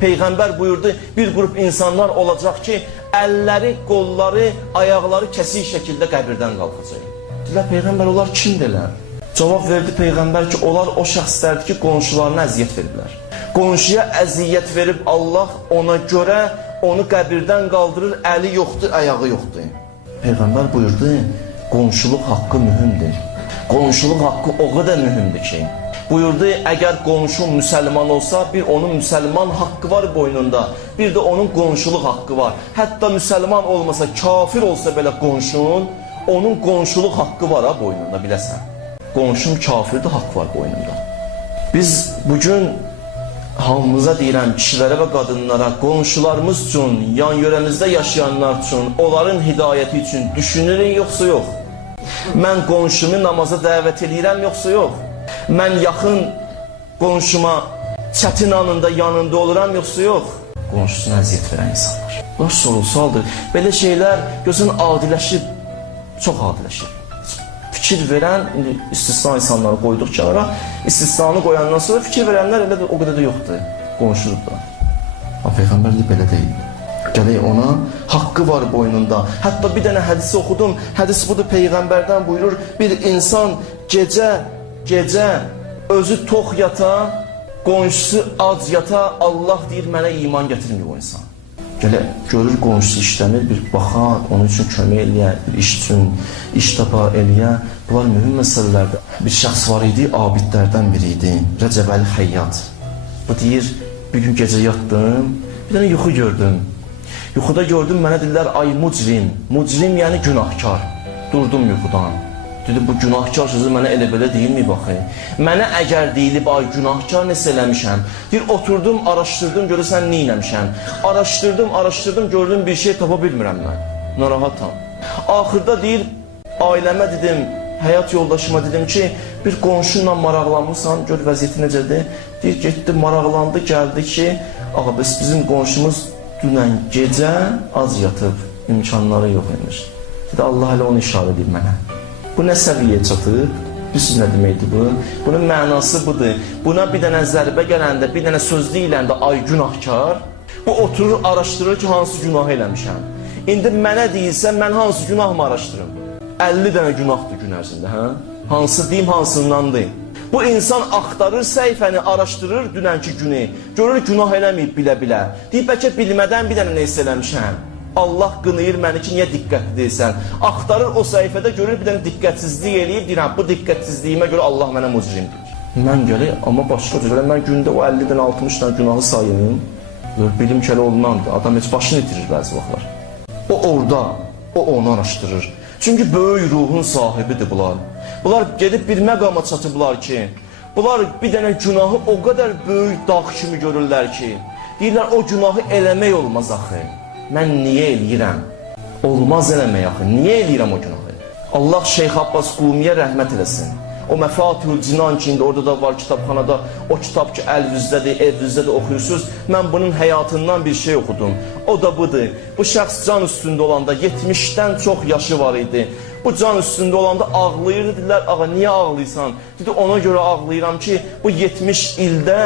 Peyğəmbər buyurdu, bir qrup insanlar olacaq ki, əlləri, qolları, ayaqları kəsik şəkildə qəbirdən qalxacaq. Dedilər, Peyğəmbər, onlar kimdirlər? Cavab verdi Peyğəmbər ki, onlar o şəxslərdir ki, qonşularına əziyyət veriblər. Qonşuya əziyyət verib Allah ona görə onu qəbirdən qaldırır, əli yoxdur, ayağı yoxdur. Peyğəmbər buyurdu, qonşuluq haqqı mühümdür. Qonşuluq haqqı o qədər mühümdür ki, buyurdu, əgər qonşun müsəlman olsa, bir onun müsəlman haqqı var boynunda, bir də onun qonşuluq haqqı var. Hətta müsəlman olmasa, kafir olsa belə qonşun, onun qonşuluq haqqı var ha boynunda, biləsən. Qonşum kafirdir, haqq var boynunda. Biz bugün hamımıza deyirəm, kişilərə və qadınlara, qonşularımız üçün, yan yörəmizdə yaşayanlar üçün, onların hidayəti üçün düşünürük, yoxsa yox? Mən qonşumu namaza dəvət edirəm, yoxsa yox? Mən yaxın qonşuma çətin anında yanında oluram, yoxsa yox? Qonşusuna əziyyət verən insanlar. Bunlar sorulsaldır. Belə şeylər gözün adiləşib, çox adiləşib. Fikir verən, istisna insanları qoyduq kənara, istisnanı qoyandan sonra fikir verənlər elə də o qədər də yoxdur, qonşudur da. Peyğəmbər də belə deyil. Gələk ona, haqqı var boynunda. Hətta bir dənə hədisi oxudum, hədis budur, Peyğəmbərdən buyurur, bir insan gecə özü tox yata, qonşusu ac yata, Allah deyir, mənə iman gətirmir o insan. Gələk, görür qonşusu işləmir, bir baxar, onun üçün kömək eləyər, bir iş üçün, iş tapa eləyər. Bunlar mühüm məsələlərdir. Bir şəxs var idi, abidlərdən biri idi, Rəcəbəli Xəyyat. Bu deyir, bir gün gecə yatdım, bir dənə yuxu gördüm. Yuxuda gördüm, mənə dedilər, ay mucrim, mucrim yəni günahkar. Durdum yuxudan. Dedi, bu günahkar sözü mənə elə belə deyilmi baxı? Mənə əgər deyilib, ay günahkar nəsə eləmişəm. Deyir, oturdum, araşdırdım, görürsən, nə eləmişəm. Araşdırdım, gördüm, bir şey tapa bilmirəm mən. Narahatam. Axırda deyir, ailəmə dedim, həyat yoldaşıma dedim ki, bir qonşunla maraqlanmışsan, gör vəziyyəti necədir. Deyir, getdi, maraqlandı, gəldi ki, ağa, bizim qonşumuz dünən gecə az yatıb, imkanları yox imiş. Dedi, Allah hələ onu işarə edir mənə. Bu nə səviyyəyə çatıb? Bilirsiniz nə deməkdir bu? Bunun mənası budur. Buna bir dənə zərbə gələndə, bir dənə söz deyiləndə, ay günahkar, bu oturur, araşdırır ki, hansı günah eləmişəm. İndi mənə deyilsə, mən hansı günahımı araşdırım? 50 dənə günahdır gün ərzində, hə? Hansı deyim, hansından deyim? Bu insan axtarır səhifəni, araşdırır dünənki günü, görür günah eləməyib bilə-bilə. Deyib, bəlkə bilmədən bir dənə neysə eləmişəm. Allah qınayır məni ki, niyə diqqətli deyilsən? Axtarır o səhifədə, görür bir dənə diqqətsizlik eləyib, deyirəm, bu diqqətsizliyimə görə Allah mənə mucrimdir. Mən gələk, amma başqa cürə, mən gündə o 50 dənə, 60 dənə günahı sayayım. Bilim ki, elə olunandır, adam heç başını itirir bəzi vaxtlar. O orada, o onu araşdırır. Çünki böyük ruhun sahibidir bunlar. Bunlar gedib bir məqama çatıblar ki, bunlar bir dənə günahı o qədər böyük dağ kimi görürlər ki, deyirlər, o günahı eləmək olmaz axı. Mən niyə eləyirəm? Olmaz eləmək axı. Niyə eləyirəm o günahı? Allah Şeyx Abbas Qumiyə rəhmət eləsin. O Məfatihul Cinan ki, indi orada da var kitabxanada, o kitab ki, əl-vüzdədir, ev-vüzdədir oxuyursunuz. Mən bunun həyatından bir şey oxudum. O da budur. Bu şəxs can üstündə olanda 70-dən çox yaşı var idi. Bu can üstündə olanda ağlayır, dedilər, ağa, niyə ağlayırsan? Dedi, ona görə ağlayıram ki, bu 70 ildə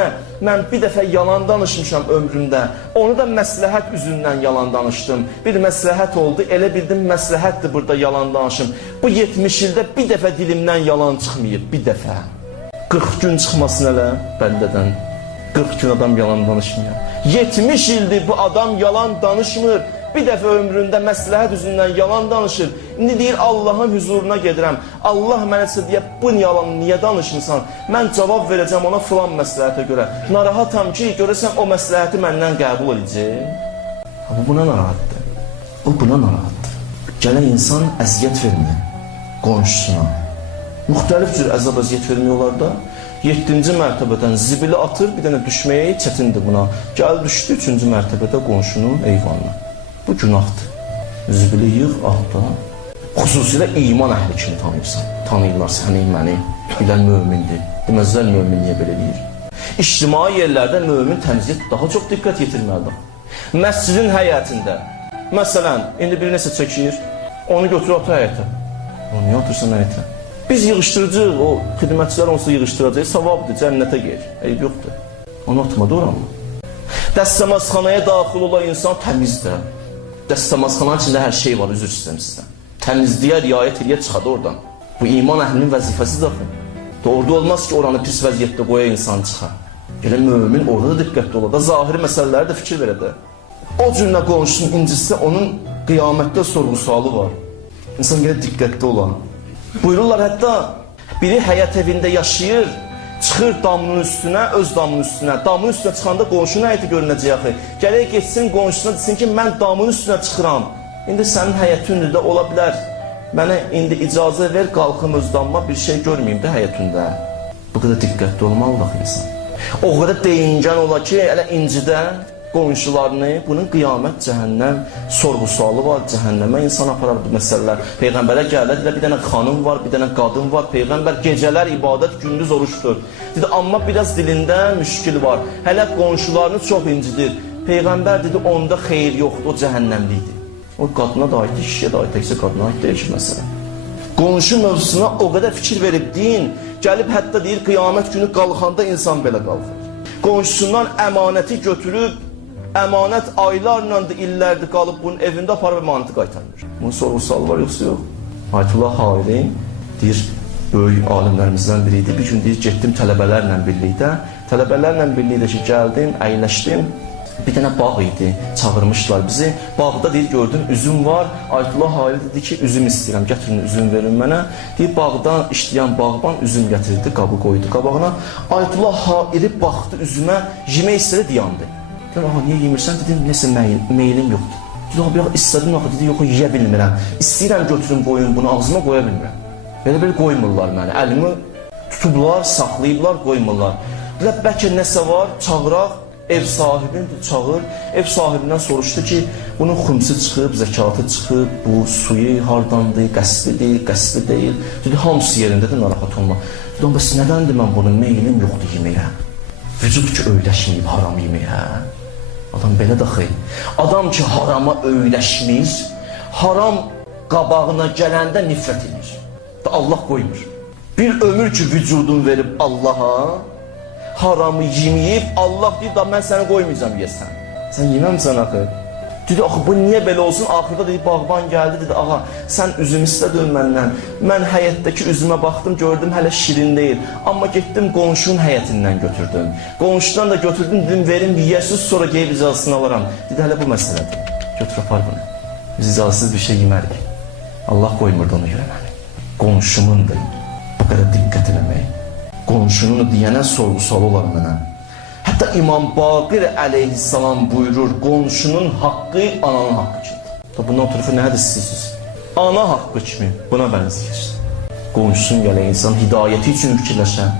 mən bir dəfə yalan danışmışam ömrümdə. Onu da məsləhət üzündən yalan danışdım. Bir məsləhət oldu, elə bildim məsləhətdir burada yalan danışım. Bu 70 ildə bir dəfə dilimdən yalan çıxmayıb, bir dəfə. 40 gün çıxmasın elə bəndədən. 40 gün adam yalan danışmıyor. 70 ildir bu adam yalan danışmır. Bir dəfə ömründə məsləhət üzündən yalan danışır. İndi deyir, Allahın huzuruna gedirəm. Allah mənəsə deyə, bu yalanı niyə danışmısan? Mən cavab verəcəm ona filan məsləhətə görə. Narahatam ki, görəsən o məsləhəti məndən qəbul edəcək. Bu buna narahatdır. O buna narahatdır. Gələn insan əziyyət vermir qonşusuna. Müxtəlif cür əziyyət vermiyorlar da. 7-ci mərtəbədən zibili atır, bir dənə düşməyə çətindir buna. Gəl düşdü 3-cü mərtəbədə qonşunun eyvanına. Bu günahdır. Zibili yığ, ahda. Xüsusilə iman əhli kimi tanıyırsan. Tanıyırlar səni, məni. Bilən mömindir. Deməzlər mömin niyə belə deyir. İctimai yerlərdə mömin təmizliyə daha çox diqqət yetirməlidir. Məscidin həyətində. Məsələn, indi bir nəsə çəkir, onu götürür atı həyətə. Onu niyə atırsan həyətə? Biz yığışdırıcıq, o xidmətçilər onsa yığışdıracaq, savabdır, cənnətə geyir. Eyb yoxdur. Onu atmadı oranmı? Dəstəmazxanaya daxil olan insan təmizdir. Dəstəmazxananın içində hər şey var, üzr istəyirəm sizdən. Təmizliyə riayət eləyə çıxadı oradan. Bu iman əhlinin vəzifəsidir axı. Doğru olmaz ki, oranı pis vəziyyətdə qoya insan çıxar. Elə mömin orada da diqqətli ola da, zahiri məsələləri də fikir verə də. O cürlə qonşunun incisə, onun qiyamətdə sorğu-sualı var. İnsan gələ diqqətli olan. Buyururlar, hətta biri həyat evində yaşayır, çıxır damının üstünə, öz damının üstünə. Damının üstünə çıxanda qonşunun həyəti görünəcək axı. Gərək geçsin qonşusuna desin ki, mən damının üstünə çıxıram. İndi sənin həyətin də ola bilər. Mənə indi icazə ver, qalxım öz damıma bir şey görməyim də həyətində. Bu qədər diqqətli olmalıdır insan. O qədər deyingən ola ki, elə incidə qonşularını, bunun qiyamət, cəhənnəm sorğu-sualı var, cəhənnəmə insan aparar bu məsələlər. Peyğəmbərə gələdilər, bir dənə xanım var, bir dənə qadın var. Peyğəmbər gecələr ibadət, gündüz oruçdur. Dedi, amma biraz dilində müşkil var. Hələ qonşularını çox incidir. Peyğəmbər dedi, onda xeyir yoxdur, o cəhənnəmlikdir. O qadına da aiddir, kişiyə də aid, təkcə qadına aid deyil ki, məsələ. Qonşu mövzusuna o qədər fikir verib din, gəlib hətta deyir, qiyamət günü qalxanda insan belə qalxır. Qonşusundan əmanəti götürüb, əmanət aylarla da illərdir qalıb bunun evində aparıb əmanəti qaytarmır. Bunun sorğu-sualı var, yoxsa yox? Ayətullah Havili deyir, böyük alimlərimizdən biri idi. Bir gün deyir, getdim tələbələrlə birlikdə. Tələbələrlə birlikdə ki, gəldim, əyləşdim. Bir dənə bağ idi, çağırmışlar bizi. Bağda deyir, gördüm, üzüm var. Ayətullah Havili dedi ki, üzüm istəyirəm, gətirin, üzüm verin mənə. Deyir, bağdan işləyən bağban üzüm gətirdi, qabı qoydu qabağına. Ayətullah Havili baxdı üzümə, yemək istədi, dayandı. Deyir, aha, niyə yemirsən? Dedim, nəsə meylim yoxdur. Dedi, abi, istədim, dedi, yox, yeyə bilmirəm. İstəyirəm, götürüm, qoyun bunu, ağzıma qoya bilmirəm. Belə qoymurlar məni, əlimi tutublar, saxlayıblar, qoymurlar. Deyir, bəlkə nəsə var, çağıraq. Ev sahibini çağır, ev sahibindən soruşdu ki, bunun xümsü çıxıb, zəkatı çıxıb, bu suyu hardandır, qəslidir, qəsli deyil. Dedi, hamısı yerindədir, narahat olma. Dedi, bəs nədəndir mən bunun meylim yoxdur yeməyə? Vücud ki, öyləşməyib haram yeməyə. Adam belə daxı. Adam ki, harama öyləşmir, haram qabağına gələndə nifrət edir. Allah qoymur. Bir ömür ki, vücudun verib Allaha, haramı yeməyib, Allah deyir, da mən səni qoymayacam yəsən. Sən yeməmsən axı. Dedi, axı bu niyə belə olsun? Axırda dedi, bağban gəldi, dedi, ağa, sən üzüm istədin məndən. Mən həyətdəki üzümə baxdım, gördüm, hələ şirin deyil. Amma getdim, qonşunun həyətindən götürdüm. Qonşudan da götürdüm, dedim, verin, yiyəsiz, sonra qeyb icazəsini alaram. Dedi, hələ bu məsələdir. Götür, apar bunu. Biz icazəsiz bir şey yemərik. Allah qoymurdu onu görə məni. Qonşumundur. Bu qədər diqqət eləmək. Qonşunun deyənə sorğu-sualı olar mənə. Hətta İmam Baqir əleyhissalam buyurur, qonşunun haqqı ananın haqqı kimidir. Bundan oturufu nədir istəyirsiniz? Ana haqqı kimi buna bənzəyir. Qonşusun gələk insan hidayəti üçün fikirləşən,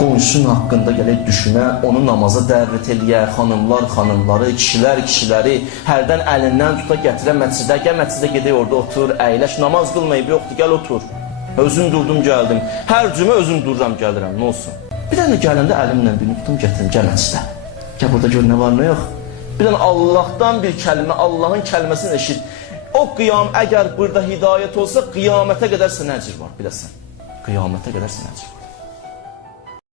qonşunun haqqında gələk düşünə, onu namaza dəvət eləyə, xanımlar xanımları, kişilər kişiləri, hərdən əlindən tuta gətirə məscidə, gəl məscidə gedək orada otur, əyləş, namaz qılmayıb, yoxdur, gəl otur. Özüm durdum, gəldim. Hər cümə özüm dururam, gəlirəm, nə olsun? Bir dənə gələndə əlimlə birini tutum, gətirim, gəl məscidə. Gəl burada gör nə var, nə yox? Bir dənə Allahdan bir kəlmə, Allahın kəlməsini eşit. O qiyam, əgər burada hidayət olsa, qiyamətə qədər sənə əcr var, biləsən. Qiyamətə qədər sənə əcr var.